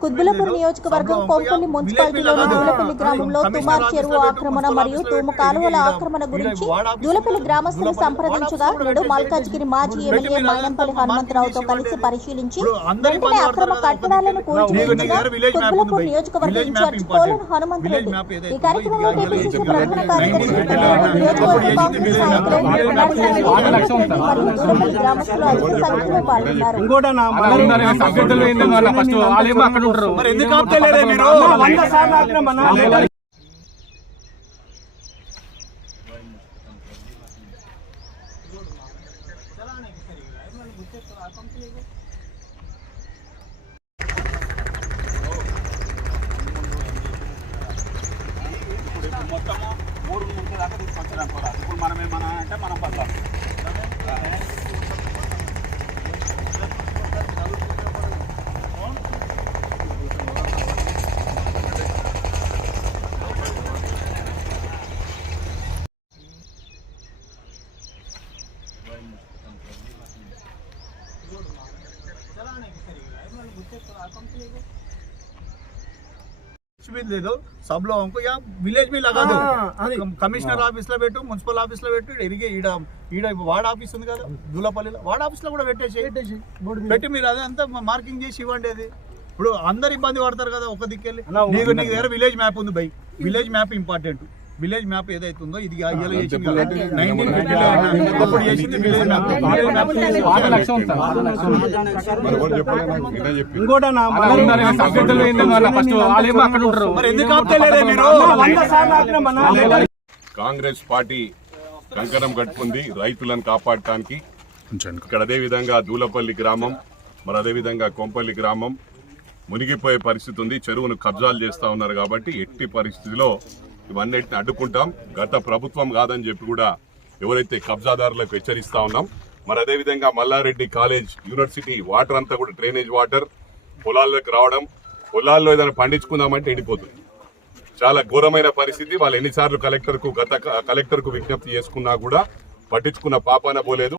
కుత్బులాపూర్ నియోజకవర్గం కొంపల్లి మున్సిపాలిటీలోని దూలపల్లి గ్రామంలో తుమార్ చెరువు ఆక్రమణ మరియు తూము కాలువల ఆక్రమణ గురించి దూలపల్లి గ్రామస్తులు సంప్రదించగా నేడు మల్కాజ్గిరి మాజీ ఎమ్మెల్యే మైనంపల్లి హనుమంతరావుతో కలిసి పరిశీలించి వెంటనే అక్రమ కట్టడాలను కూల్చివేయించిన కుత్బులాపూర్ నియోజకవర్గ ఇన్ఛార్జ్ కోలన్ హనుమంతరెడ్డి ఈ కార్యక్రమంలో టీపీసీసీ ప్రధాన కార్యదర్శి నియోజకవర్గ కాంగ్రెస్ నాయకులు మరియు దూలపల్లి గ్రామస్తులు అధిక సంఖ్యలో పాల్గొన్నారు. మొత్తము 3 దాకా తీసుకొచ్చారు కూడా ఇప్పుడు మనం ఏమన్నా అంటే మనం పడతాం లేదు सब लोगों को या विलेज में लगा दो కమిషనర్ ఆఫీస్ లో పెట్టు మున్సిపల్ ఆఫీస్ లో పెట్టు ఇరిగే ఈడ వార్డ్ ఆఫీస్ ఉంది కదా దూలపల్లిలో వార్డ్ ఆఫీస్ లో కూడా పెట్టి మీరు అదే అంతా మార్కింగ్ చేసి ఇవ్వండి. అది ఇప్పుడు అందరు ఇబ్బంది పడతారు కదా ఒక దిక్కెళ్ళి. నీకు దగ్గర విలేజ్ మ్యాప్ ఉంది by, village map important. Village map ఏదైతుందో ఇది అప్పుడు చేసింది విలేజ్ మ్యాప్. కాంగ్రెస్ పార్టీ కంకణం కట్టుకుంది రైతులను కాపాడటానికి. ఇక్కడ అదే విధంగా దూలపల్లి గ్రామం, మరి అదే విధంగా కొంపల్లి గ్రామం మునిగిపోయే పరిస్థితి ఉంది. చెరువును కబ్జాలు చేస్తా ఉన్నారు కాబట్టి ఎట్టి పరిస్థితిలో ఇవన్నిటిని అడ్డుకుంటాం. గత ప్రభుత్వం కాదని చెప్పి కూడా ఎవరైతే కబ్జాదారులకు హెచ్చరిస్తా ఉన్నాం. మరి అదేవిధంగా మల్లారెడ్డి కాలేజ్ యూనివర్సిటీ వాటర్ అంతా కూడా డ్రైనేజ్ వాటర్ పొలాల్లోకి రావడం, పొలాల్లో ఏదైనా పండించుకుందామంటే ఎండిపోతుంది. చాలా ఘోరమైన పరిస్థితి. వాళ్ళు ఎన్నిసార్లు కలెక్టర్కు విజ్ఞప్తి చేసుకున్నా కూడా పట్టించుకున్న పాపాన పోలేదు.